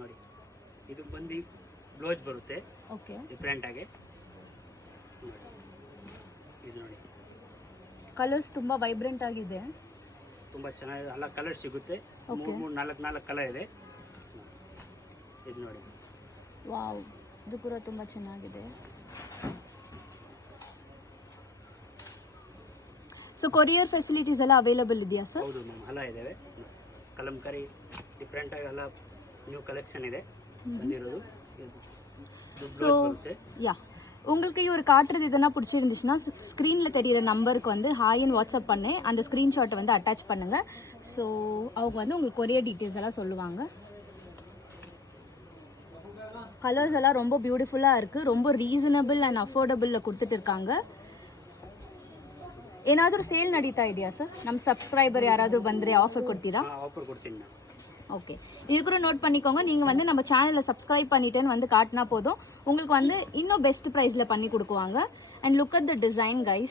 ನೋಡಿ ಇದು ಬಂದು ಬ್ಲೌಸ್ ಬರುತ್ತೆ ಓಕೆ ಡಿಫ್ರೆಂಟ್ ಆಗಿ ನೋಡಿ. ಇದು ನೋಡಿ ಕಲರ್ಸ್ ತುಂಬಾ ವೈಬ್ರೆಂಟ್ ಆಗಿದೆ. ತುಂಬಾ ಚೆನ್ನಾಗಿದೆ. ಎಲ್ಲ ಕಲರ್ ಸಿಗುತ್ತೆ. Okay. 4 ಕಲರ್ ಇದೆ. ಇದು ನೋಡಿ ವಾವ್, ಇದು ಕೂಡ ತುಂಬಾ ಚೆನ್ನಾಗಿದೆ. ಸೊ ಕೊರಿಯರ್ ಫೆಸಿಲಿಟೀಸ್ ಎಲ್ಲ ಅವೈಲೇಬಲ್ ಇದೆಯಾ ಸರ್? ಹೌದು ಮ್ಯಾಮ್, ಎಲ್ಲ ಇದಾವೆ. ಕಲಂಕಾರಿ ಡಿಫ್ರೆಂಟ್ ಆಗಿ ಎಲ್ಲ ನ್ಯೂ ಕಲೆಕ್ಷನ್ ಇದೆ ಬಂದಿರೋದು. ஸோ யா உங்களுக்கு ஒரு காட்டுறது இதெல்லாம் பிடிச்சிருந்துச்சுன்னா ஸ்க்ரீனில் தெரியிற நம்பருக்கு வந்து ஹாய்ன்னு வாட்ஸ்அப் பண்ணி அந்த ஸ்க்ரீன்ஷாட்டை வந்து அட்டாச் பண்ணுங்கள். ஸோ அவங்க வந்து உங்களுக்கு கொரியர் டீட்டெயில்ஸ் எல்லாம் சொல்லுவாங்க. கலர்ஸ் எல்லாம் ரொம்ப பியூட்டிஃபுல்லாக இருக்குது. ரொம்ப ரீசனபிள் அண்ட் அஃபோர்டபுளில் கொடுத்துட்டு இருக்காங்க. ಏನಾದರೂ ಸೇಲ್ ನಡೀತಾ ಇದೆಯಾ ಸರ್? ನಮ್ಮ ಸಬ್ಸ್ಕ್ರೈಬರ್ ಯಾರಾದರೂ ಬಂದರೆ ಆಫರ್ ಕೊಡ್ತೀರಾ? ஆஃபர் கொடுத்தீங்க. ஓகே, இது கூட நோட் பண்ணிக்கோங்க. நீங்கள் வந்து நம்ம சேனலை சப்ஸ்கிரைப் பண்ணிட்டேன்னு வந்து காட்டினா போதும், உங்களுக்கு வந்து இன்னும் பெஸ்ட் ப்ரைஸில் பண்ணி கொடுக்குவாங்க. And look at the design guys.